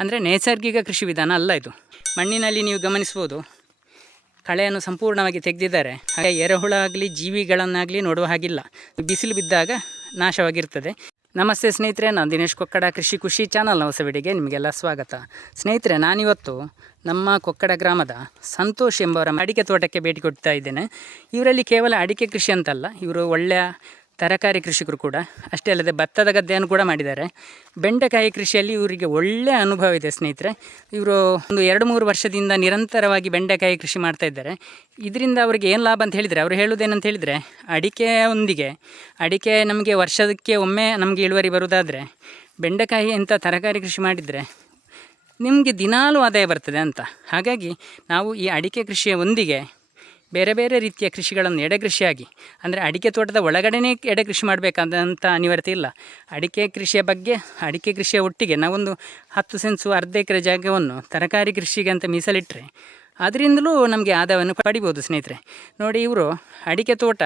ಅಂದರೆ ನೈಸರ್ಗಿಕ ಕೃಷಿ ವಿಧಾನ ಅಲ್ಲ ಇದು. ಮಣ್ಣಿನಲ್ಲಿ ನೀವು ಗಮನಿಸ್ಬೋದು. ಕಳೆಯನ್ನು ಸಂಪೂರ್ಣವಾಗಿ ತೆಗೆದಿದ್ದಾರೆ. ಹಾಗೆ ಎರೆಹುಳ ಆಗಲಿ, ಜೀವಿಗಳನ್ನಾಗಲಿ ನೋಡುವ ಹಾಗಿಲ್ಲ. ಬಿಸಿಲು ಬಿದ್ದಾಗ ನಾಶವಾಗಿರ್ತದೆ. ನಮಸ್ತೆ ಸ್ನೇಹಿತರೆ, ನಾನು ದಿನೇಶ್ ಕೊಕ್ಕಡ, ಕೃಷಿ ಖುಷಿ ಚಾನಲ್ನ ಹೊಸ ವಿಡಿಗೆ ನಿಮಗೆಲ್ಲ ಸ್ವಾಗತ. ಸ್ನೇಹಿತರೆ, ನಾನಿವತ್ತು ನಮ್ಮ ಕೊಕ್ಕಡ ಗ್ರಾಮದ ಸಂತೋಷ್ ಎಂಬವರ ಅಡಿಕೆ ತೋಟಕ್ಕೆ ಭೇಟಿ ಕೊಡ್ತಾ ಇದ್ದೇನೆ. ಇವರಲ್ಲಿ ಕೇವಲ ಅಡಿಕೆ ಕೃಷಿ ಅಂತಲ್ಲ, ಇವರು ಒಳ್ಳೆಯ ತರಕಾರಿ ಕೃಷಿಕರು ಕೂಡ, ಅಷ್ಟೇ ಅಲ್ಲದೆ ಭತ್ತದ ಗದ್ದೆಯನ್ನು ಕೂಡ ಮಾಡಿದ್ದಾರೆ. ಬೆಂಡೆಕಾಯಿ ಕೃಷಿಯಲ್ಲಿ ಇವರಿಗೆ ಒಳ್ಳೆಯ ಅನುಭವ ಇದೆ ಸ್ನೇಹಿತರೆ. ಇವರು ಒಂದು ಎರಡು ಮೂರು ವರ್ಷದಿಂದ ನಿರಂತರವಾಗಿ ಬೆಂಡೆಕಾಯಿ ಕೃಷಿ ಮಾಡ್ತಾ ಇದ್ದಾರೆ. ಇದರಿಂದ ಅವರಿಗೆ ಏನು ಲಾಭ ಅಂತ ಹೇಳಿದರೆ, ಅವರು ಹೇಳುವುದೇನಂತ ಹೇಳಿದರೆ ಅಡಿಕೆಯೊಂದಿಗೆ ಅಡಿಕೆ ನಮಗೆ ವರ್ಷಕ್ಕೆ ಒಮ್ಮೆ ನಮಗೆ ಇಳುವರಿ ಬರುವುದಾದರೆ ಬೆಂಡೆಕಾಯಿ ಅಂತ ತರಕಾರಿ ಕೃಷಿ ಮಾಡಿದರೆ ನಿಮಗೆ ದಿನಾಲೂ ಆದಾಯ ಬರ್ತದೆ ಅಂತ. ಹಾಗಾಗಿ ನಾವು ಈ ಅಡಿಕೆ ಕೃಷಿಯ ಒಂದಿಗೆ ಬೇರೆ ಬೇರೆ ರೀತಿಯ ಕೃಷಿಗಳನ್ನು ಎಡೆ ಕೃಷಿಯಾಗಿ, ಅಂದರೆ ಅಡಿಕೆ ತೋಟದ ಒಳಗಡೆನೇ ಎಡೆ ಕೃಷಿ ಮಾಡಬೇಕಾದಂಥ ಅನಿವಾರ್ಯತೆ ಇಲ್ಲ. ಅಡಿಕೆ ಕೃಷಿಯ ಬಗ್ಗೆ, ಅಡಿಕೆ ಕೃಷಿಯ ಒಟ್ಟಿಗೆ ನಾವೊಂದು ಹತ್ತು ಸೆನ್ಸು ಅರ್ಧ ಎಕರೆ ಜಾಗವನ್ನು ತರಕಾರಿ ಕೃಷಿಗೆ ಅಂತ ಮೀಸಲಿಟ್ಟರೆ ಅದರಿಂದಲೂ ನಮಗೆ ಆದಾಯವನ್ನು ಪಡಿಬೋದು ಸ್ನೇಹಿತರೆ. ನೋಡಿ ಇವರು ಅಡಿಕೆ ತೋಟ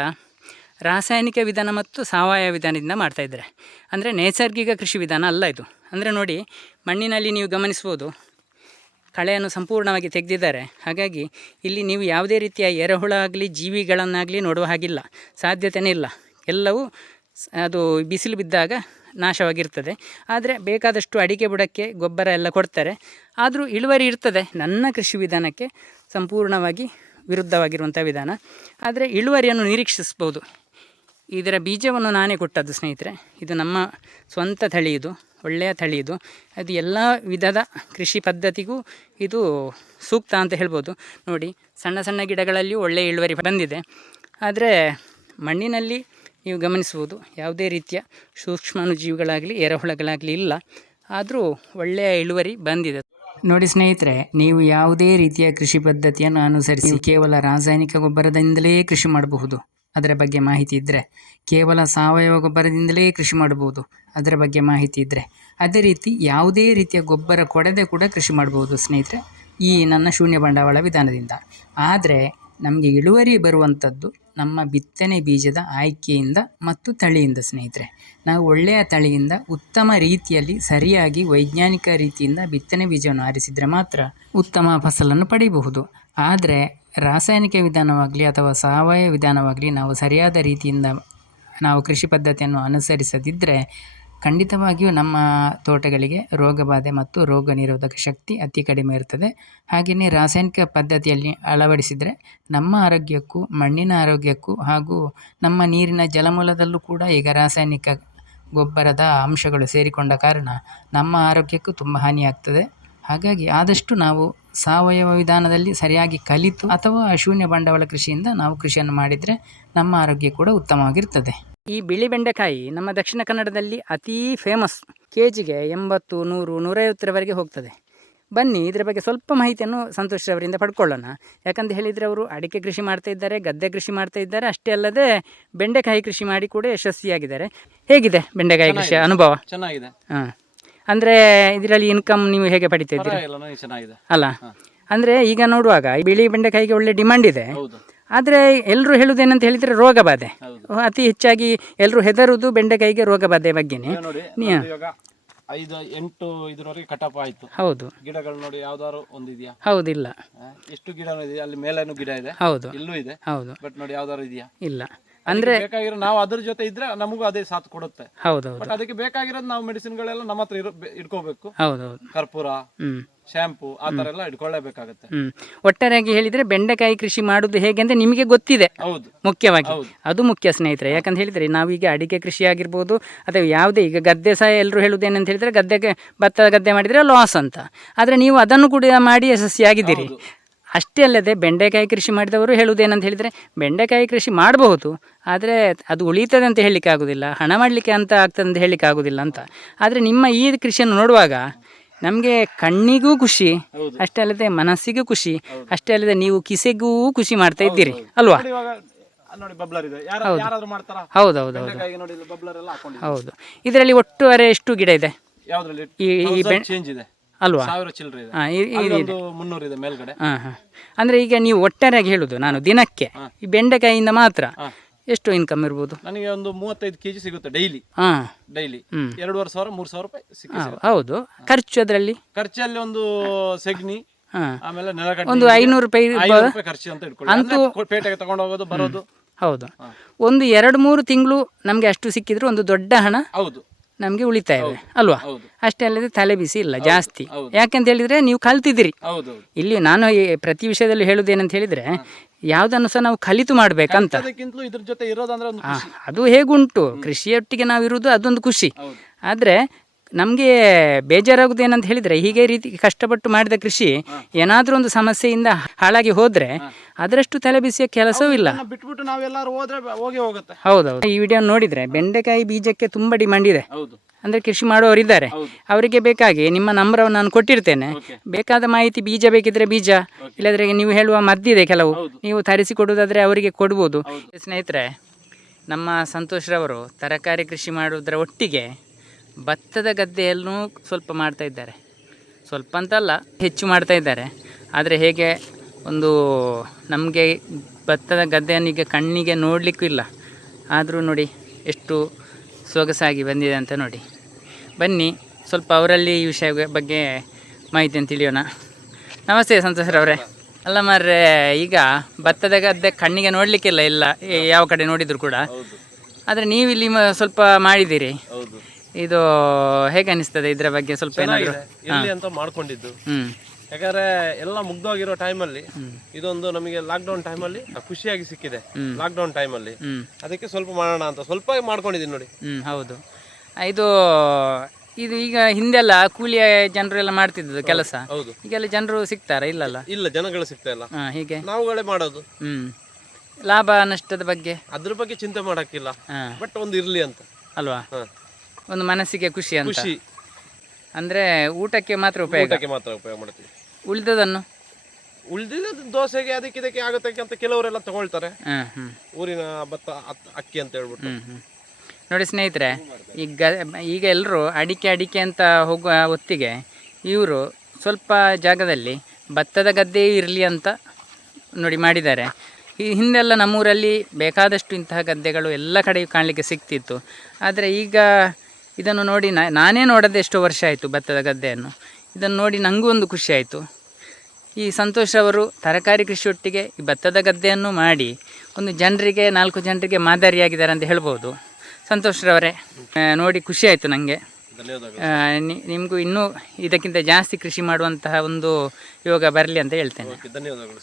ರಾಸಾಯನಿಕ ವಿಧಾನ ಮತ್ತು ಸಾವಯವ ವಿಧಾನದಿಂದ ಮಾಡ್ತಾಯಿದ್ದಾರೆ ಅಂದರೆ ನೈಸರ್ಗಿಕ ಕೃಷಿ ವಿಧಾನ ಅಲ್ಲ ಇದು. ಅಂದರೆ ನೋಡಿ ಮಣ್ಣಿನಲ್ಲಿ ನೀವು ಗಮನಿಸ್ಬೋದು ಕಳೆಯನ್ನು ಸಂಪೂರ್ಣವಾಗಿ ತೆಗೆದಿದ್ದಾರೆ. ಹಾಗಾಗಿ ಇಲ್ಲಿ ನೀವು ಯಾವುದೇ ರೀತಿಯ ಎರೆಹುಳ ಆಗಲಿ ಜೀವಿಗಳನ್ನಾಗಲಿ ನೋಡುವ ಹಾಗಿಲ್ಲ. ಸಾಧ್ಯತೆಯೇ ಇಲ್ಲ. ಎಲ್ಲವೂ ಅದು ಬಿಸಿಲು ಬಿದ್ದಾಗ ನಾಶವಾಗಿರ್ತದೆ. ಆದರೆ ಬೇಕಾದಷ್ಟು ಅಡಿಕೆ ಬುಡಕ್ಕೆ ಗೊಬ್ಬರ ಎಲ್ಲ ಕೊಡ್ತಾರೆ. ಆದರೂ ಇಳುವರಿ ಇರ್ತದೆ. ನನ್ನ ಕೃಷಿ ವಿಧಾನಕ್ಕೆ ಸಂಪೂರ್ಣವಾಗಿ ವಿರುದ್ಧವಾಗಿರುವಂಥ ವಿಧಾನ. ಆದರೆ ಇಳುವರಿಯನ್ನು ನಿರೀಕ್ಷಿಸ್ಬೋದು ಇದರ ಬೀಜವನ್ನು ನಾನೇ ಕೊಟ್ಟದ್ದು ಸ್ನೇಹಿತರೆ. ಇದು ನಮ್ಮ ಸ್ವಂತ ತಳಿ ಇದು ಒಳ್ಳೆಯ ತಳಿ ಇದು ಅದು ಎಲ್ಲ ವಿಧದ ಕೃಷಿ ಪದ್ಧತಿಗೂ ಇದು ಸೂಕ್ತ ಅಂತ ಹೇಳ್ಬೋದು. ನೋಡಿ, ಸಣ್ಣ ಸಣ್ಣ ಗಿಡಗಳಲ್ಲಿಯೂ ಒಳ್ಳೆಯ ಇಳುವರಿ ಬಂದಿದೆ. ಆದರೆ ಮಣ್ಣಿನಲ್ಲಿ ನೀವು ಗಮನಿಸ್ಬೋದು ಯಾವುದೇ ರೀತಿಯ ಸೂಕ್ಷ್ಮಾಣುಜೀವಿಗಳಾಗಲಿ ಎರೆಹುಳಗಳಾಗಲಿ ಇಲ್ಲ. ಆದರೂ ಒಳ್ಳೆಯ ಇಳುವರಿ ಬಂದಿದೆ. ನೋಡಿ ಸ್ನೇಹಿತರೆ, ನೀವು ಯಾವುದೇ ರೀತಿಯ ಕೃಷಿ ಪದ್ಧತಿಯನ್ನು ಅನುಸರಿಸಿ ಕೇವಲ ರಾಸಾಯನಿಕ ಗೊಬ್ಬರದಿಂದಲೇ ಕೃಷಿ ಮಾಡಬಹುದು. ಅದರ ಬಗ್ಗೆ ಮಾಹಿತಿ ಇದ್ದರೆ ಕೇವಲ ಸಾವಯವ ಗೊಬ್ಬರದಿಂದಲೇ ಕೃಷಿ ಮಾಡಬಹುದು. ಅದರ ಬಗ್ಗೆ ಮಾಹಿತಿ ಇದ್ದರೆ ಅದೇ ರೀತಿ ಯಾವುದೇ ರೀತಿಯ ಗೊಬ್ಬರ ಕೊಡದೆ ಕೂಡ ಕೃಷಿ ಮಾಡಬಹುದು ಸ್ನೇಹಿತರೆ. ಈ ನನ್ನ ಶೂನ್ಯ ಬಂಡವಾಳ ವಿಧಾನದಿಂದ. ಆದರೆ ನಮಗೆ ಇಳುವರಿ ಬರುವಂಥದ್ದು ನಮ್ಮ ಬಿತ್ತನೆ ಬೀಜದ ಆಯ್ಕೆಯಿಂದ ಮತ್ತು ತಳಿಯಿಂದ ಸ್ನೇಹಿತರೆ. ನಾವು ಒಳ್ಳೆಯ ತಳಿಯಿಂದ ಉತ್ತಮ ರೀತಿಯಲ್ಲಿ ಸರಿಯಾಗಿ ವೈಜ್ಞಾನಿಕ ರೀತಿಯಿಂದ ಬಿತ್ತನೆ ಬೀಜವನ್ನು ಆರಿಸಿದರೆ ಮಾತ್ರ ಉತ್ತಮ ಫಸಲನ್ನು ಪಡೆಯಬಹುದು ಆದರೆ ರಾಸಾಯನಿಕ ವಿಧಾನವಾಗಲಿ ಅಥವಾ ಸಾವಯವ ವಿಧಾನವಾಗಲಿ ನಾವು ಸರಿಯಾದ ರೀತಿಯಿಂದ ನಾವು ಕೃಷಿ ಪದ್ಧತಿಯನ್ನು ಅನುಸರಿಸದಿದ್ದರೆ ಖಂಡಿತವಾಗಿಯೂ ನಮ್ಮ ತೋಟಗಳಿಗೆ ರೋಗಬಾಧೆ ಮತ್ತು ರೋಗ ನಿರೋಧಕ ಶಕ್ತಿ ಅತಿ ಕಡಿಮೆ ಇರ್ತದೆ. ಹಾಗೆಯೇ ರಾಸಾಯನಿಕ ಪದ್ಧತಿಯಲ್ಲಿ ಅಳವಡಿಸಿದರೆ ನಮ್ಮ ಆರೋಗ್ಯಕ್ಕೂ, ಮಣ್ಣಿನ ಆರೋಗ್ಯಕ್ಕೂ ಹಾಗೂ ನಮ್ಮ ನೀರಿನ ಜಲಮೂಲದಲ್ಲೂ ಕೂಡ ಈಗ ರಾಸಾಯನಿಕ ಗೊಬ್ಬರದ ಅಂಶಗಳು ಸೇರಿಕೊಂಡ ಕಾರಣ ನಮ್ಮ ಆರೋಗ್ಯಕ್ಕೂ ತುಂಬ ಹಾನಿಯಾಗ್ತದೆ. ಹಾಗಾಗಿ ಆದಷ್ಟು ನಾವು ಸಾವಯವ ವಿಧಾನದಲ್ಲಿ ಸರಿಯಾಗಿ ಕಲಿತು ಅಥವಾ ಶೂನ್ಯ ಬಂಡವಾಳ ಕೃಷಿಯಿಂದ ನಾವು ಕೃಷಿಯನ್ನು ಮಾಡಿದರೆ ನಮ್ಮ ಆರೋಗ್ಯ ಕೂಡ ಉತ್ತಮವಾಗಿರ್ತದೆ. ಈ ಬಿಳಿ ಬೆಂಡೆಕಾಯಿ ನಮ್ಮ ದಕ್ಷಿಣ ಕನ್ನಡದಲ್ಲಿ ಅತೀ ಫೇಮಸ್ ಕೆ ಜಿಗೆ ಎಂಬತ್ತು ನೂರು ನೂರೈವತ್ತರವರೆಗೆ ಹೋಗ್ತದೆ. ಬನ್ನಿ ಇದರ ಬಗ್ಗೆ ಸ್ವಲ್ಪ ಮಾಹಿತಿಯನ್ನು ಸಂತೋಷ್ ಅವರಿಂದ ಪಡ್ಕೊಳ್ಳೋಣ. ಯಾಕಂತ ಹೇಳಿದರೆ ಅವರು ಅಡಿಕೆ ಕೃಷಿ ಮಾಡ್ತಾ ಇದ್ದಾರೆ ಗದ್ದೆ ಕೃಷಿ ಮಾಡ್ತಾ ಇದ್ದಾರೆ. ಅಷ್ಟೇ ಅಲ್ಲದೆ ಬೆಂಡೆಕಾಯಿ ಕೃಷಿ ಮಾಡಿ ಕೂಡ ಯಶಸ್ವಿಯಾಗಿದ್ದಾರೆ. ಹೇಗಿದೆ ಬೆಂಡೆಕಾಯಿ ಕೃಷಿಯ ಅನುಭವ? ಚೆನ್ನಾಗಿದೆ. ಹಾಂ. ಅಂದರೆ ಇದರಲ್ಲಿ ಇನ್ಕಮ್ ನೀವು ಹೇಗೆ ಪಡಿತಾ ಇದ್ದೀರಿ? ಪರವಾಗಿಲ್ಲ ಚೆನ್ನಾಗಿದೆ. ಅಲ್ಲ? ಅಂದರೆ ಈಗ ನೋಡುವಾಗ ಈ ಬಿಳಿ ಬೆಂಡೆಕಾಯಿಗೆ ಒಳ್ಳೆ ಡಿಮಾಂಡ್ ಇದೆ. ಆದರೆ ಎಲ್ಲರೂ ಹೇಳುವುದೇನಂತ ಹೇಳಿದರೆ ರೋಗ ಬಾಧೆ. ಅತಿ ಹೆಚ್ಚಾಗಿ ಎಲ್ಲರೂ ಹೆದರುದು ಬೆಂಡೆಕಾಯಿಗೆ ರೋಗ ಬಾಧೆ ಬಗ್ಗೆನೇ. ನೋಡಿ ನೀ- ಇವಾಗ ಐದು ಎಂಟು ಇದರವರೆಗೆ ಕಟಾಪ್ ಆಯ್ತು. ಹೌದು. ಗಿಡಗಳು ನೋಡಿ ಯಾವ್ದಾದ್ರು ಒಂದು ಇದೆಯಾ ಹೌದಿಲ್ಲ ಎಷ್ಟು ಗಿಡ ಇದೆ ಅಲ್ಲಿ ಮೇಲೇನು ಗಿಡ ಇದೆ. ಹೌದು. ಇಲ್ಲೂ ಇದೆ. ಹೌದು. ಬಟ್ ನೋಡಿ ಯಾವ್ದಾದ್ರು ಇದೆಯಾ? ಇಲ್ಲ. ಅಂದರೆ ಬೇಕಾಗಿರೋ ನಾವು ಅದ್ರ ಜೊತೆ ಇದ್ರೆ ನಮಗೂ ಅದೇ ಸಾಥ್ ಕೊಡುತ್ತೆ. ಹೌದು ಹೌದು ಬಟ್ ಅದಕ್ಕೆ ಬೇಕಾಗಿರೋದು ನಾವು ಮೆಡಿಸಿನ್ಗಳೆಲ್ಲ ನಮ್ಮ ಹತ್ರ ಇರೋ ಇಟ್ಕೋಬೇಕು. ಹೌದು ಹೌದು ಕರ್ಪೂರ ಶಾಂಪೂ ಆ ತರ ಎಲ್ಲ ಇಟ್ಕೊಳ್ಳೇಬೇಕಾಗುತ್ತೆ. ಹ್ಮ್. ಒಟ್ಟಾರೆಯಾಗಿ ಹೇಳಿದ್ರೆ ಬೆಂಡೆಕಾಯಿ ಕೃಷಿ ಮಾಡುದು ಹೇಗೆ ಅಂತ ನಿಮಗೆ ಗೊತ್ತಿದೆ. ಹೌದು. ಮುಖ್ಯವಾಗಿ. ಅದು ಮುಖ್ಯ ಸ್ನೇಹಿತರೆ. ಯಾಕಂತ ಹೇಳಿದ್ರೆ ನಾವೀಗ ಅಡಿಕೆ ಕೃಷಿ ಆಗಿರ್ಬೋದು ಅಥವಾ ಯಾವುದೇ ಈಗ ಗದ್ದೆ ಸಹ ಎಲ್ಲರೂ ಹೇಳುವುದೇನಂತ ಹೇಳಿದ್ರೆ ಗದ್ದೆಗೆ ಭತ್ತ ಗದ್ದೆ ಮಾಡಿದ್ರೆ ಲಾಸ್ ಅಂತ. ಆದ್ರೆ ನೀವು ಅದನ್ನು ಕೂಡ ಮಾಡಿ ಯಶಸ್ವಿಯಾಗಿದ್ದೀರಿ. ಅಷ್ಟೇ ಅಲ್ಲದೆ ಬೆಂಡೆಕಾಯಿ ಕೃಷಿ ಮಾಡಿದವರು ಹೇಳುವುದೇನಂತ ಹೇಳಿದರೆ ಬೆಂಡೆಕಾಯಿ ಕೃಷಿ ಮಾಡಬಹುದು ಆದರೆ ಅದು ಉಳಿತದೆ ಅಂತ ಹೇಳಲಿಕ್ಕೆ ಆಗೋದಿಲ್ಲ ಹಣ ಮಾಡಲಿಕ್ಕೆ ಅಂತ ಆಗ್ತದೆ ಅಂತ ಹೇಳಲಿಕ್ಕೆ ಆಗೋದಿಲ್ಲ ಅಂತ. ಆದರೆ ನಿಮ್ಮ ಈ ಕೃಷಿಯನ್ನು ನೋಡುವಾಗ ನಮಗೆ ಕಣ್ಣಿಗೂ ಖುಷಿ. ಅಷ್ಟೇ ಅಲ್ಲದೆ ಮನಸ್ಸಿಗೂ ಖುಷಿ ಅಷ್ಟೇ ಅಲ್ಲದೆ ನೀವು ಕಿಸೆಗೂ ಖುಷಿ ಮಾಡ್ತಾ ಇದ್ದೀರಿ ಅಲ್ವಾ? ಹೌದು. ಹೌದು ಹೌದು ಹೌದು. ಇದರಲ್ಲಿ ಒಟ್ಟುವರೆ ಎಷ್ಟು ಗಿಡ ಇದೆ? ಈ ಅಲ್ವಾ? ಸಾವಿರ ಚಿಲ್ಲರೆ ಇದೆ. ಹಾಂ ಇದು ಅಲ್ಲೊಂದು ಮುನ್ನೂರು ಇದೆ ಮೇಲ್ಗಡೆ. ಹಾಂ ಹಾಂ. ಅಂದರೆ ಈಗ ನೀವು ಒಟ್ಟಾರೆಯಾಗಿ ಹೇಳುದು ನಾನು ದಿನಕ್ಕೆ ಈ ಬೆಂಡೆಕಾಯಿಯಿಂದ ಮಾತ್ರ ಎಷ್ಟು ಇನ್ಕಮ್ ಇರ್ಬೋದು? ನನಗೆ ಒಂದು ಮೂವತ್ತೈದು ಕೆಜಿ ಸಿಗುತ್ತೆ ಡೈಲಿ ಹಾಂ. ಡೈಲಿ. ಎರಡೂವರೆ ಸಾವಿರ ಮೂರು ಸಾವಿರ ರೂಪಾಯಿ ಸಿಗುತ್ತೆ. ಹೌದು. ಖರ್ಚು ಅದರಲ್ಲಿ? ಖರ್ಚಲ್ಲಿ ಒಂದು ಸೆಗ್ನಿ ಆಮೇಲೆ ಒಂದು ಐನೂರು ರೂಪಾಯಿ ಐನೂರು ಇರ್ಬೋದಾ? ರೂಪಾಯಿ ಖರ್ಚು ಅಂತ ಇಟ್ಕೊಳ್ಳಿ. ಕೊ- ಪೇಟೆಗೆ ತಗೊಂಡು ಹೋಗೋದು ಬರೋದು. ಹೌದು. ಒಂದು ಎರಡು ಮೂರು ತಿಂಗಳು ನಮಗೆ ಅಷ್ಟು ಸಿಕ್ಕಿದ್ರೆ ಒಂದು ದೊಡ್ಡ ಹಣ ಹೌದು. ನಮಗೆ ಉಳಿತಾಯ ಅಲ್ವಾ? ಅಷ್ಟೇ ಅಲ್ಲದೆ ತಲೆ ಬಿಸಿ ಇಲ್ಲ ಜಾಸ್ತಿ. ಯಾಕೆಂತ ಹೇಳಿದ್ರೆ ನೀವು ಕಲ್ತಿದ್ದೀರಿ. ಇಲ್ಲಿ ನಾನು ಈ ಪ್ರತಿ ವಿಷಯದಲ್ಲಿ ಹೇಳುವುದೇನಂತ ಹೇಳಿದ್ರೆ ಯಾವುದನ್ನು ಸಹ ನಾವು ಕಲಿತು ಮಾಡ್ಬೇಕಂತ. ಅದು ಹೇಗುಂಟು? ಕೃಷಿಯೊಟ್ಟಿಗೆ ನಾವು ಇರುವುದು ಅದೊಂದು ಖುಷಿ. ಆದರೆ ನಮಗೆ ಬೇಜಾರಾಗುತ್ತೆ ಏನಂತ ಹೇಳಿದರೆ ಹೀಗೆ ರೀತಿ ಕಷ್ಟಪಟ್ಟು ಮಾಡಿದ ಕೃಷಿ ಏನಾದರೂ ಒಂದು ಸಮಸ್ಯೆಯಿಂದ ಹಾಳಾಗಿ ಹೋದರೆ ಅದರಷ್ಟು ತಲೆ ಬಿಸಿಯ ಕೆಲಸವೂ ಇಲ್ಲ. ಬಿಟ್ಬಿಟ್ಟು ನಾವೆಲ್ಲರೂ ಹೋದ್ರೆ ಹೋಗಿ ಹೋಗೇ ಹೋಗುತ್ತೆ. ಹೌದೌದು. ಈ ವಿಡಿಯೋ ನೋಡಿದರೆ ಬೆಂಡೆಕಾಯಿ ಬೀಜಕ್ಕೆ ತುಂಬ ಡಿಮಾಂಡ್ ಇದೆ. ಅಂದರೆ ಕೃಷಿ ಮಾಡುವವರಿದ್ದಾರೆ. ಅವರಿಗೆ ಬೇಕಾಗಿ ನಿಮ್ಮ ನಂಬರವನ್ನು ನಾನು ಕೊಟ್ಟಿರ್ತೇನೆ. ಬೇಕಾದ ಮಾಹಿತಿ ಬೀಜ ಬೇಕಿದ್ರೆ ಬೀಜ ಇಲ್ಲದ್ರೆ ನೀವು ಹೇಳುವ ಮದ್ದಿದೆ ಕೆಲವು. ನೀವು ತರಿಸಿ ಕೊಡುವುದಾದ್ರೆ ಅವರಿಗೆ ಕೊಡ್ಬೋದು. ಸ್ನೇಹಿತರೆ ನಮ್ಮ ಸಂತೋಷ್ರವರು ತರಕಾರಿ ಕೃಷಿ ಮಾಡುವುದರ ಒಟ್ಟಿಗೆ ಭತ್ತದ ಗದ್ದೆಯಲ್ಲೂ ಸ್ವಲ್ಪ ಮಾಡ್ತಾ ಇದ್ದಾರೆ. ಸ್ವಲ್ಪ ಅಂತಲ್ಲ ಹೆಚ್ಚು ಮಾಡ್ತಾ ಇದ್ದಾರೆ. ಆದರೆ ಹೇಗೆ ಒಂದು ನಮಗೆ ಭತ್ತದ ಗದ್ದೆಯನ್ನು ಈಗ ಕಣ್ಣಿಗೆ ನೋಡಲಿಕ್ಕೂ ಇಲ್ಲ. ಆದರೂ ನೋಡಿ ಎಷ್ಟು ಸೊಗಸಾಗಿ ಬಂದಿದೆ ಅಂತ ನೋಡಿ. ಬನ್ನಿ ಸ್ವಲ್ಪ ಅವರಲ್ಲಿ ಈ ವಿಷಯ ಬಗ್ಗೆ ಮಾಹಿತಿ ಅಂತ ತಿಳಿಯೋಣ. ನಮಸ್ತೆ ಸಂತೋಷರವರೇ ಅಲ್ಲ ಮಾರ್ರೆ ಈಗ ಭತ್ತದ ಗದ್ದೆ ಕಣ್ಣಿಗೆ ನೋಡಲಿಕ್ಕಿಲ್ಲ ಇಲ್ಲ ಯಾವ ಕಡೆ ನೋಡಿದ್ರು ಕೂಡ. ಆದರೆ ನೀವು ಇಲ್ಲಿ ಸ್ವಲ್ಪ ಮಾಡಿದ್ದೀರಿ. ಇದು ಹೇಗೆ ಅನಿಸ್ತದೆ ಇದರ ಬಗ್ಗೆ ಸ್ವಲ್ಪ ಏನಾದರೂ? ಇರ್ಲಿ ಅಂತ ಮಾಡ್ಕೊಂಡಿದ್ದು. ಯಾಕಂದ್ರೆ ಎಲ್ಲ ಮುಗ್ದೋಗಿರೋ ಟೈಮಲ್ಲಿ ಇದೊಂದು ನಮಗೆ ಲಾಕ್ಡೌನ್ ಟೈಮಲ್ಲಿ ಖುಷಿಯಾಗಿ ಸಿಕ್ಕಿದೆ. ಲಾಕ್ಡೌನ್ ಟೈಮಲ್ಲಿ. ಅದಕ್ಕೆ ಸ್ವಲ್ಪ ಮಾಡೋಣ ಅಂತ. ಸ್ವಲ್ಪ ಮಾಡ್ಕೊಂಡಿದ್ದೀನಿ ನೋಡಿ. ಹೌದು. ಇದು ಇದು ಈಗ ಹಿಂದೆಲ್ಲ ಕೂಲಿಯ ಜನರು ಎಲ್ಲ ಮಾಡ್ತಿದ್ದು ಕೆಲಸ. ಹೌದು. ಈಗೆಲ್ಲ ಜನರು ಸಿಗ್ತಾರೆ ಇಲ್ಲ ಅಲ್ಲ ಇಲ್ಲ ಜನಗಳು ಸಿಗ್ತಾ ಇಲ್ಲ. ಹಾಂ ಹೀಗೆ. ನಾವುಗಳೇ ಮಾಡೋದು. ಹ್ಮ್. ಲಾಭ ನಷ್ಟದ ಬಗ್ಗೆ? ಅದ್ರ ಬಗ್ಗೆ ಚಿಂತೆ ಮಾಡಕ್ಕಿಲ್ಲ. ಹಾಂ. ಬಟ್ ಒಂದು ಇರ್ಲಿ ಅಂತ. ಅಲ್ವಾ? ಹ. ಒಂದು ಮನಸ್ಸಿಗೆ ಖುಷಿ ಅಂತ. ಖುಷಿ. ಅಂದರೆ ಊಟಕ್ಕೆ ಮಾತ್ರ ಉಪಯೋಗ? ಊಟಕ್ಕೆ ಮಾತ್ರ ಉಪಯೋಗ ಮಾಡ್ತೀವಿ. ಉಳಿದದನ್ನು? ಉಳಿದಿಲ್ಲ ದೋಸೆಗೆ ಅದಕ್ಕೆ ಇದಕ್ಕೆ ಆಗುತ್ತೆ ಅಂತ ಕೆಲವರೆಲ್ಲ ತಗೊಳ್ತಾರೆ. ಊರಿನ ಭತ್ತ ಅತ್- ಅಕ್ಕಿ ಅಂತ ಹೇಳ್ಬಿಟ್ಟು. ನೋಡಿ ಸ್ನೇಹಿತರೆ ಈಗ ಈಗ ಎಲ್ಲರೂ ಅಡಿಕೆ ಅಡಿಕೆ ಅಂತ ಹೋಗುವ ಹೊತ್ತಿಗೆ ಇವರು ಸ್ವಲ್ಪ ಜಾಗದಲ್ಲಿ ಭತ್ತದ ಗದ್ದೆ ಇರಲಿ ಅಂತ ನೋಡಿ ಮಾಡಿದ್ದಾರೆ. ಈ ಹಿಂದೆಲ್ಲ ನಮ್ಮೂರಲ್ಲಿ ಬೇಕಾದಷ್ಟು ಇಂತಹ ಗದ್ದೆಗಳು ಎಲ್ಲ ಕಡೆ ಕಾಣಲಿಕ್ಕೆ ಸಿಗ್ತಿತ್ತು. ಆದರೆ ಈಗ ಇದನ್ನು ನೋಡಿ ನಾನೇ ನೋಡದೆ ಎಷ್ಟೋ ವರ್ಷ ಆಯಿತು ಭತ್ತದ ಗದ್ದೆಯನ್ನು. ಇದನ್ನು ನೋಡಿ ನನಗೂ ಒಂದು ಖುಷಿ ಆಯಿತು. ಈ ಸಂತೋಷ್ ಅವರು ತರಕಾರಿ ಕೃಷಿಯೊಟ್ಟಿಗೆ ಈ ಭತ್ತದ ಗದ್ದೆಯನ್ನು ಮಾಡಿ ಒಂದು ಜನರಿಗೆ, ನಾಲ್ಕು ಜನರಿಗೆ ಮಾದರಿಯಾಗಿದ್ದಾರೆ ಅಂತ ಹೇಳ್ಬೋದು. ಸಂತೋಷ್ರವರೇ ರವರೇ ನೋಡಿ ಖುಷಿ ಆಯಿತು ನನಗೆ ನಿಮಗೂ ಇನ್ನೂ ಇದಕ್ಕಿಂತ ಜಾಸ್ತಿ ಕೃಷಿ ಮಾಡುವಂತಹ ಒಂದು ಯೋಗ ಬರಲಿ ಅಂತ ಹೇಳ್ತೇನೆ. ಧನ್ಯವಾದಗಳು